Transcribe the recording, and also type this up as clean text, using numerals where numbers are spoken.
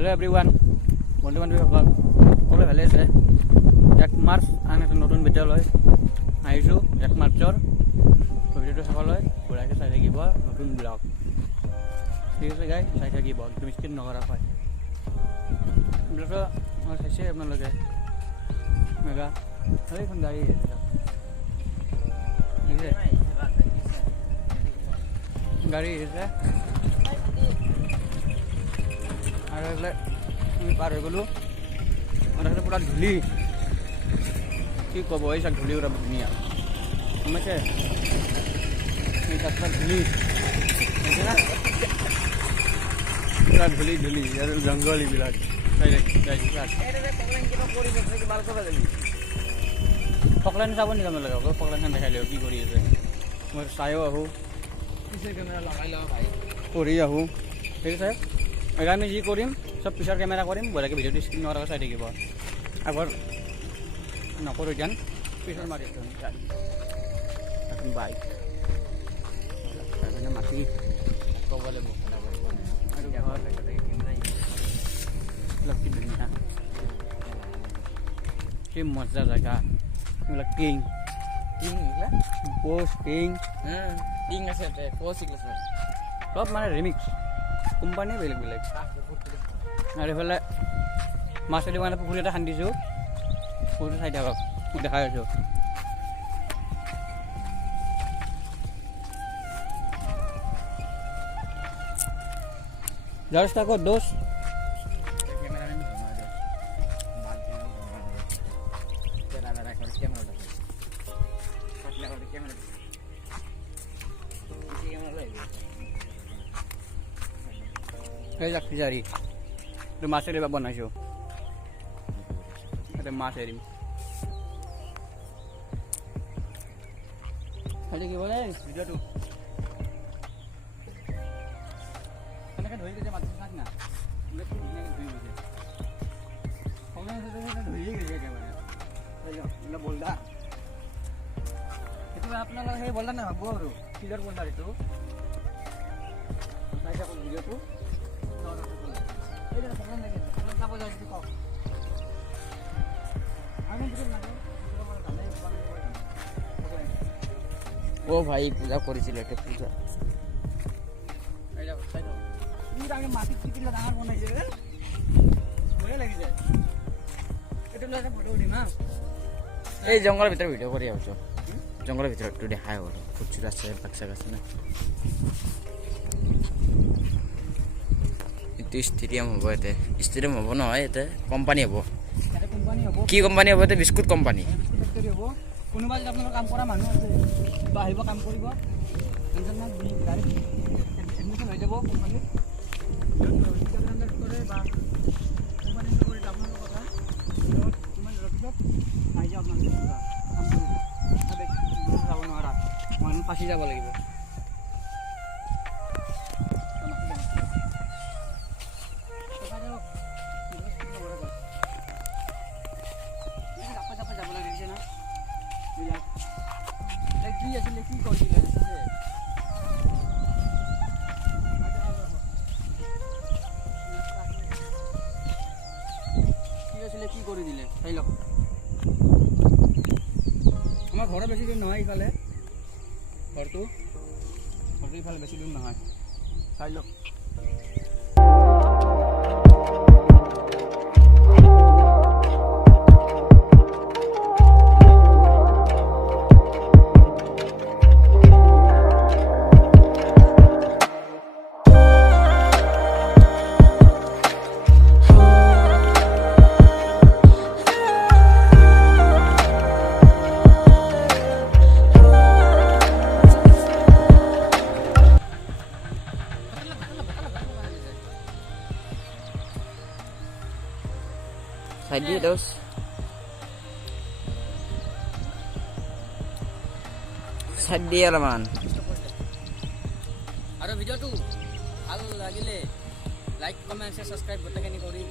Hello everyone बंधु बान्धवीসকল সকলোৱে ভালে আছে 1 মাৰ্চ আন এটা নতুন ভিডিঅ' লৈ আহিছোঁ 1 মাৰ্চৰ ভিডিঅ'টো চাবলৈ ঘূৰাকৈ চাই থাকিব নতুন ব্লগ ঠিক আছে গাই চাই থাকিব একদম স্কিপ নকৰাকৈ ব্লগটো মই চাইছে আপোনালোকে মেগা সেইখন গাড়ী গাড়ী আহিছে আৰু এইফালে আমি পাৰ হৈ গ'লোঁ আৰু তাতে পূৰা ধূলি কি ক'ব এই চাক ধূলি পূৰা ধুনীয়া গমাইছে এই চাকটা ধূলি পূৰা ধূলি ধূলি আৰু জংঘল এইবিলাক ফকলাইন চাব নেকি আপোনালোকে অকল ফকলাইনখন দেখাই দিয়ক কি কৰি আছে মই চায়ো আহোঁ কেমেৰা লগাই লওঁ ভাই কৰি আহোঁ ঠিক আছে এবাৰ আমি যি কৰিম চব পিছৰ কেমেৰা কৰিম বঢ়িয়াকৈ ভিডিঅ'টো স্ক্ৰীন নকৰাকৈ চাই থাকিব আগৰ নকৰোঁ এতিয়া পিছৰ মাৰি বাইক মাটি ক'ব লাগিব কি ধুনীয়া কি মজা জেগা এইবিলাক কিং পোষ্ট কিং কিং আছে পোষ্ট চব মানে ৰিমিক্স কোম্পানী বেলেগ বেলেগ আৰু এইফালে মাছেদি মানে পুখুৰী এটা খান্দিছোঁ পুখুৰীটো চাই থাকক মই দেখাই আছোঁ জৰষ্টা ক'ত দোষ এই যাক ফিচাৰী এইটো মাছেদি এৰিবা বনাইছোঁ ইয়াতে মাছ এৰিম খালি কি বোলে ভিডিঅ'টো এনেকৈ ধৰি গৈছে মাছ চাক না ধুই গৈছে ধৰিয়ে গৈছে একেবাৰে বলদা সেইটো আপোনালোকে সেই বলদা নাভাবো আৰু ফিল্ডৰ বলদাৰ এইটো চাই থাকক ভিডিঅ'টো ও ভাই পূজা করেছিল একটা পূজা মাটির চিকিৎসা ডাঙর বনাইছে ভয় লাগিছে এই জঙ্গলের ভিতরে ভিডিও করে আছো জঙ্গলের ভিতরে একটু দেখায় ওটা প্রচুর আছে বাক্সা গাছ না স্টেডিয়াম হ'ব এতে স্টেডিয়াম হ'ব নহয় এতে কোম্পানী হ'ব কি কোম্পানী হ'ব এতে বিস্কুট কোম্পানী কোনোবা যদি আপোনালোকৰ কাম কৰা মানুহ আছে বা আহিব কাম কৰিব এডমিশ্যন হৈ যাব কোম্পানীত কৰে বা কোম্পানীত কৰি আপোনালোকৰ কথা কিমান ৰখিব আহি যাওক আপোনালোকে কাম কৰিব যাব নোৱাৰা মানুহ ফাঁচি যাব লাগিব কি আছিলে কি কৰিছিলে কি কৰি দিলে চাই লওক আমাৰ ঘৰৰ বেছি দূৰ নহয় ইফালে ঘৰটো ইফালে বেছি দূৰ নহয় চাই লওক Side dia dos. Side dia lah man. Ada video tu. Hal lagi le. Like, comment, share, subscribe. Button ni kori.